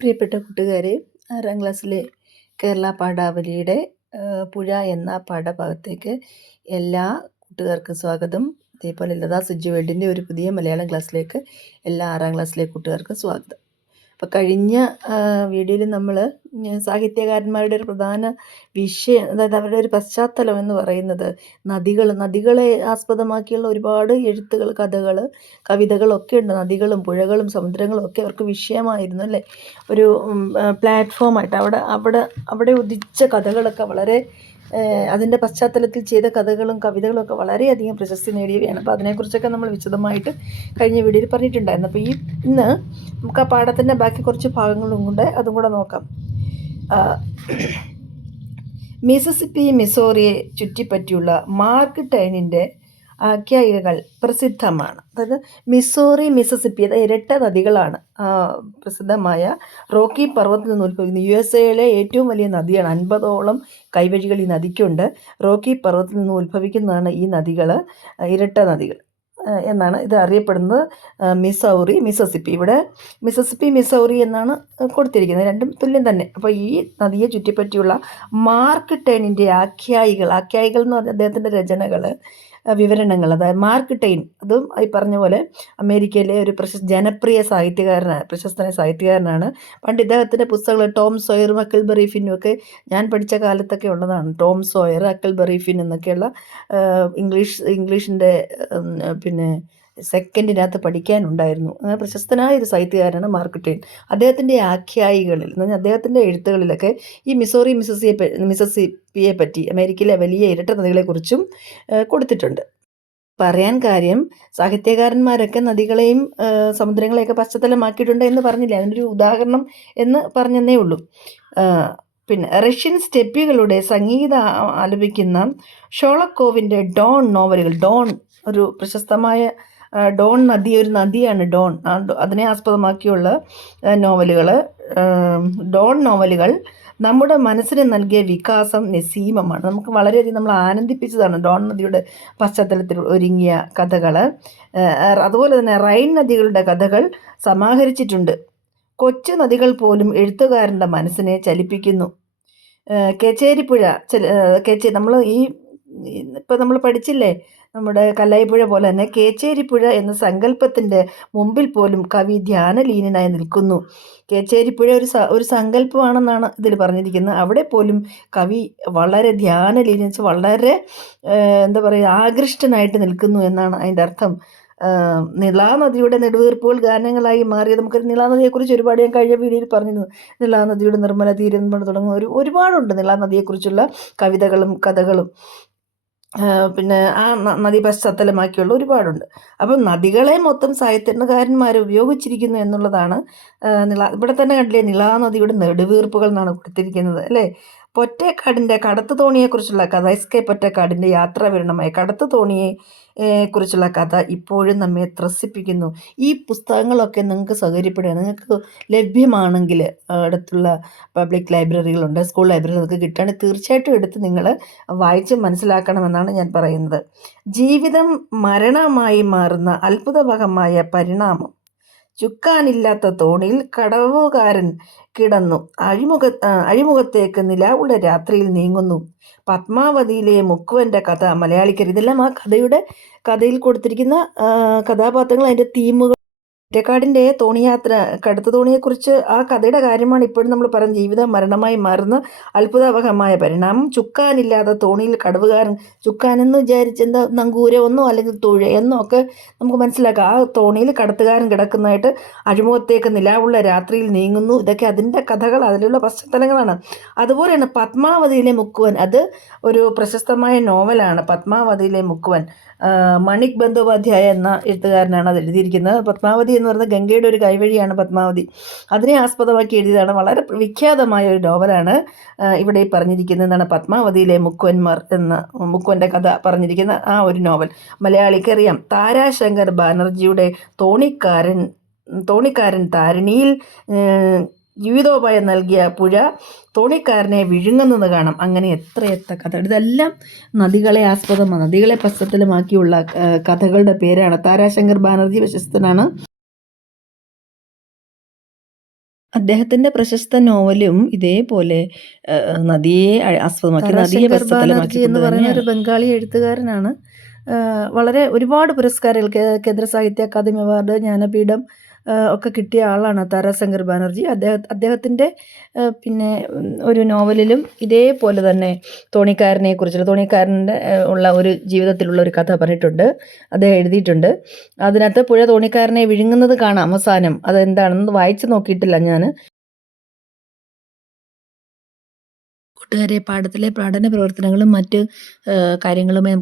പ്രിയപ്പെട്ട കൂട്ടുകാരെ, 6ാം ക്ലാസ്സിലെ കേരള പാഠാവലിയുടെ പുഴ എന്ന പാഠഭാഗത്തേക്ക് എല്ലാ കൂട്ടുകാർക്കും സ്വാഗതം. അതേപോലെ ലതാ സുജി വേൾഡിൻ്റെ ഒരു പുതിയ മലയാളം ക്ലാസ്സിലേക്ക് എല്ലാ 6ാം ക്ലാസ്സിലെ കൂട്ടുകാർക്കും സ്വാഗതം. അപ്പോൾ കഴിഞ്ഞ വീഡിയോയിൽ നമ്മൾ സാഹിത്യകാരന്മാരുടെ ഒരു പ്രധാന വിഷയം, അതായത് അവരുടെ ഒരു പശ്ചാത്തലം എന്ന് പറയുന്നത് നദികളെ ആസ്പദമാക്കിയുള്ള ഒരുപാട് എഴുത്തുകൾ, കഥകൾ, കവിതകളൊക്കെ ഉണ്ട്. നദികളും പുഴകളും സമുദ്രങ്ങളും ഒക്കെ അവർക്ക് വിഷയമായിരുന്നു അല്ലേ, ഒരു പ്ലാറ്റ്ഫോമായിട്ട്. അവിടെ ഉദിച്ച കഥകളൊക്കെ വളരെ അതിൻ്റെ പശ്ചാത്തലത്തിൽ ചെയ്ത കഥകളും കവിതകളും ഒക്കെ വളരെയധികം പ്രശസ്തി നേടിയവയാണ്. അപ്പോൾ അതിനെക്കുറിച്ചൊക്കെ നമ്മൾ വിശദമായിട്ട് കഴിഞ്ഞ വീഡിയോയിൽ പറഞ്ഞിട്ടുണ്ടായിരുന്നു. അപ്പോൾ ഇന്ന് നമുക്ക് ആ പാഠത്തിൻ്റെ ബാക്കി കുറച്ച് ഭാഗങ്ങളും കൊണ്ട് അതും കൂടെ നോക്കാം. മിസിസിപ്പി മിസോറിയെ ചുറ്റിപ്പറ്റിയുള്ള മാർക്ക് ട്വെയിനിൻ്റെ ആഖ്യായികകൾ പ്രസിദ്ധമാണ്. അതായത് മിസോറി, മിസിസിപ്പി, അതായത് ഇരട്ട നദികളാണ്. പ്രസിദ്ധമായ റോക്കി പർവ്വതത്തിൽ നിന്ന് ഉത്ഭവിക്കുന്ന USA ഏറ്റവും വലിയ നദിയാണ്. 50ഓളം കൈവഴികൾ ഈ നദിക്കുണ്ട്. റോക്കി പർവ്വതത്തിൽ നിന്ന് ഉത്ഭവിക്കുന്നതാണ് ഈ നദികൾ, ഇരട്ട നദികൾ എന്നാണ് ഇത് അറിയപ്പെടുന്നത്. മിസൗറി, മിസിസിപ്പി. ഇവിടെ മിസിസിപ്പി, മിസൗറി എന്നാണ് കൊടുത്തിരിക്കുന്നത്, രണ്ടും തുല്യം തന്നെ. അപ്പോൾ ഈ നദിയെ ചുറ്റിപ്പറ്റിയുള്ള മാർക്ക് ട്വെയിനിൻ്റെ ആഖ്യായികൾ എന്ന് പറഞ്ഞാൽ അദ്ദേഹത്തിൻ്റെ രചനകൾ, വിവരണങ്ങൾ. അതായത് മാർക്ക് ട്വെയിൻ, അതും ഈ പറഞ്ഞ പോലെ അമേരിക്കയിലെ ഒരു ജനപ്രിയ പ്രശസ്തനായ സാഹിത്യകാരനാണ്. പണ്ട് ഇദ്ദേഹത്തിൻ്റെ പുസ്തകങ്ങൾ ടോം സോയറും അക്കിൾബറി ഫിന്നും ഒക്കെ ഞാൻ പഠിച്ച കാലത്തൊക്കെ ഉള്ളതാണ്. ടോം സോയർ, അക്കിൾബറി ഫിൻ എന്നൊക്കെയുള്ള ഇംഗ്ലീഷിൻ്റെ പിന്നെ സെക്കൻഡിനകത്ത് പഠിക്കാനുണ്ടായിരുന്നു. അങ്ങനെ പ്രശസ്തനായ ഒരു സാഹിത്യകാരനാണ് മാർക്ക് ട്വെയിൻ. അദ്ദേഹത്തിൻ്റെ ആഖ്യായികളിൽ എന്ന് പറഞ്ഞാൽ അദ്ദേഹത്തിൻ്റെ എഴുത്തുകളിലൊക്കെ ഈ മിസോറി, മിസിസിപ്പിയെ പറ്റി, അമേരിക്കയിലെ വലിയ ഇരട്ട നദികളെക്കുറിച്ചും കൊടുത്തിട്ടുണ്ട്. പറയാൻ കാര്യം, സാഹിത്യകാരന്മാരൊക്കെ നദികളെയും സമുദ്രങ്ങളെയൊക്കെ പശ്ചാത്തലമാക്കിയിട്ടുണ്ട് എന്ന് പറഞ്ഞില്ല, അതിനൊരു ഉദാഹരണം എന്ന് പറഞ്ഞതേ ഉള്ളൂ. പിന്നെ റഷ്യൻ സ്റ്റെപ്പികളുടെ സംഗീതം ആലപിക്കുന്ന ഷോളക്കോവിൻ്റെ ഡോൺ നോവലുകൾ, ഡോൺ ഒരു പ്രശസ്തമായ ഡോൺ നദി, ഒരു നദിയാണ് ഡോൺ, അതിനെ ആസ്പദമാക്കിയുള്ള ഡോൺ നോവലുകൾ നമ്മുടെ മനസ്സിന് നൽകിയ വികാസം നസീമമാണ്. നമുക്ക് വളരെയധികം നമ്മൾ ആനന്ദിപ്പിച്ചതാണ് ഡോൺ നദിയുടെ പശ്ചാത്തലത്തിൽ ഒരുങ്ങിയ കഥകൾ. അതുപോലെ തന്നെ റൈൻ നദികളുടെ കഥകൾ സമാഹരിച്ചിട്ടുണ്ട്. കൊച്ചു നദികൾ പോലും എഴുത്തുകാരൻ്റെ മനസ്സിനെ ചലിപ്പിക്കുന്നു. കേച്ചേരിപ്പുഴ, നമ്മൾ പഠിച്ചില്ലേ, നമ്മുടെ കല്ലായിപ്പുഴ പോലെ തന്നെ കേച്ചേരിപ്പുഴ എന്ന സങ്കല്പത്തിൻ്റെ മുമ്പിൽ പോലും കവി ധ്യാനലീനനായി നിൽക്കുന്നു. കേച്ചേരിപ്പുഴ ഒരു സങ്കല്പമാണെന്നാണ് ഇതിൽ പറഞ്ഞിരിക്കുന്നത്. അവിടെ പോലും കവി വളരെ വളരെ എന്താ പറയുക, ആകൃഷ്ടനായിട്ട് നിൽക്കുന്നു എന്നാണ് അതിൻ്റെ അർത്ഥം. നിളാനദിയുടെ നെടുവീർപ്പുകൾ ഗാനങ്ങളായി മാറിയത്. നമുക്കൊരു നിളാനദിയെക്കുറിച്ച് ഒരുപാട് ഞാൻ കഴിഞ്ഞ വീഡിയോയിൽ പറഞ്ഞിരുന്നു. നിളാനദിയുടെ നിർമ്മല തീരം തുടങ്ങുന്ന ഒരുപാടുണ്ട് നിളാനദിയെക്കുറിച്ചുള്ള കവിതകളും കഥകളും. പിന്നെ ആ നദി പശ്ചാത്തലമാക്കിയുള്ള ഒരുപാടുണ്ട്. അപ്പം നദികളെ മൊത്തം സാഹിത്യകാരന്മാർ ഉപയോഗിച്ചിരിക്കുന്നു എന്നുള്ളതാണ്. ഇവിടെ തന്നെ കണ്ടില്ലേ, നിളാനദിയുടെ നെടുവീർപ്പുകൾ എന്നാണ് കൊടുത്തിരിക്കുന്നത് അല്ലേ. പൊറ്റേക്കാടിൻ്റെ കടത്ത് തോണിയെക്കുറിച്ചുള്ള കഥ, എസ്കെ പൊറ്റേക്കാടിൻ്റെ യാത്രാവിവരണമായ കടത്ത് തോണിയെ കുറിച്ചുള്ള കഥ ഇപ്പോഴും നമ്മെ ത്രസിപ്പിക്കുന്നു. ഈ പുസ്തകങ്ങളൊക്കെ നിങ്ങൾക്ക് സൗകര്യപ്പെടുക, നിങ്ങൾക്ക് ലഭ്യമാണെങ്കിൽ അടുത്തുള്ള പബ്ലിക് ലൈബ്രറികളുണ്ട്, സ്കൂൾ ലൈബ്രറികളൊക്കെ കിട്ടുകയാണെങ്കിൽ തീർച്ചയായിട്ടും എടുത്ത് നിങ്ങൾ വായിച്ച് മനസ്സിലാക്കണമെന്നാണ് ഞാൻ പറയുന്നത്. ജീവിതം മരണമായി മാറുന്ന അത്ഭുതകരമായ പരിണാമം. ചുക്കാനില്ലാത്ത തോണിയിൽ കടവുകാരൻ കിടന്നു അഴിമുഖത്തേക്ക് നിലാവുള്ള രാത്രിയിൽ നീങ്ങുന്നു. പത്മാവതിയിലെ മുക്കുവൻ്റെ കഥ മലയാളിക്കർ. ഇതെല്ലാം ആ കഥയിൽ കൊടുത്തിരിക്കുന്ന കഥാപാത്രങ്ങൾ, അതിൻ്റെ തീമുകൾ. പൊറ്റേക്കാടിൻ്റെ തോണിയാത്ര, കടുത്ത തോണിയെക്കുറിച്ച് ആ കഥയുടെ കാര്യമാണ് ഇപ്പോഴും നമ്മൾ പറയുന്നത്. ജീവിതം മരണമായി മാറുന്ന അത്ഭുതകരമായ പരിണാമം. ചുക്കാനില്ലാതെ തോണിയിൽ കടവുകാരൻ, ചുക്കാനെന്ന് വിചാരിച്ച് എന്താ, നങ്കൂരമെന്നോ അല്ലെങ്കിൽ തുഴയെന്നോ ഒക്കെ നമുക്ക് മനസ്സിലാക്കാം. ആ തോണിയിൽ കടത്തുകാരൻ കിടക്കുന്നതായിട്ട് അഴിമുഖത്തേക്ക് നിലാവുള്ള രാത്രിയിൽ നീങ്ങുന്നു. ഇതൊക്കെ അതിൻ്റെ കഥകൾ, അതിലുള്ള പശ്ചാത്തലങ്ങളാണ്. അതുപോലെയാണ് പത്മാവതിയിലെ മുക്കുവൻ. അത് ഒരു പ്രശസ്തമായ നോവലാണ്, പത്മാവതിയിലെ മുക്കുവൻ. മണിക് ബന്ദോപാധ്യായ എന്ന എഴുത്തുകാരനാണ് അത് എഴുതിയിരിക്കുന്നത്. പത്മാവതി എന്ന് പറയുന്നത് ഗംഗയുടെ ഒരു കൈവഴിയാണ് പത്മാവതി. അതിനെ ആസ്പദമാക്കി എഴുതിയതാണ്. വളരെ വിഖ്യാതമായ ഒരു നോവലാണ് ഇവിടെ പറഞ്ഞിരിക്കുന്നത്. എന്താണ്, പത്മാവതിയിലെ മുക്കുവൻ്റെ കഥ പറഞ്ഞിരിക്കുന്ന ആ ഒരു നോവൽ മലയാളിക്കറിയാം. താരാശങ്കർ ബാനർജിയുടെ തോണിക്കാരൻ താരിണിയിൽ ജീവിതോപായം നൽകിയ പുഴ തോണിക്കാരനെ വിഴുങ്ങുന്നത് കാണാം. അങ്ങനെ എത്ര കഥ. ഇതെല്ലാം നദികളെ പശ്ചാത്തലമാക്കിയുള്ള കഥകളുടെ പേരാണ്. താരാശങ്കർ ബാനർജി പ്രശസ്തനാണ്. അദ്ദേഹത്തിൻ്റെ പ്രശസ്ത നോവലും ഇതേപോലെ നദിയെ ആസ്പദമാക്കി നദിയെ താരാശങ്കർ ബാനർജി പശ്ചാത്തലമാക്കിക്കൊണ്ട് എന്ന് പറയുന്ന ഒരു തന്നെയാണ്. ബംഗാളി എഴുത്തുകാരനാണ്. വളരെ ഒരുപാട് പുരസ്കാരങ്ങൾ കേന്ദ്ര സാഹിത്യ അക്കാദമി അവാർഡ്, ജ്ഞാനപീഠം ഒക്കെ കിട്ടിയ ആളാണ് താരാശങ്കർ ബാനർജി. അദ്ദേഹത്തിൻ്റെ പിന്നെ ഒരു നോവലിലും ഇതേപോലെ തന്നെ തോണിക്കാരൻ്റെ ഉള്ള ഒരു ജീവിതത്തിലുള്ള ഒരു കഥ പറഞ്ഞിട്ടുണ്ട്, അദ്ദേഹം എഴുതിയിട്ടുണ്ട്. അതിനകത്ത് പുഴ തോണിക്കാരനെ വിഴുങ്ങുന്നത് കാണാം അവസാനം. അതെന്താണെന്ന് വായിച്ചു നോക്കിയിട്ടില്ല ഞാൻ. കൂട്ടുകാരെ, പാഠത്തിലെ പഠന പ്രവർത്തനങ്ങളും മറ്റ് കാര്യങ്ങളുമായി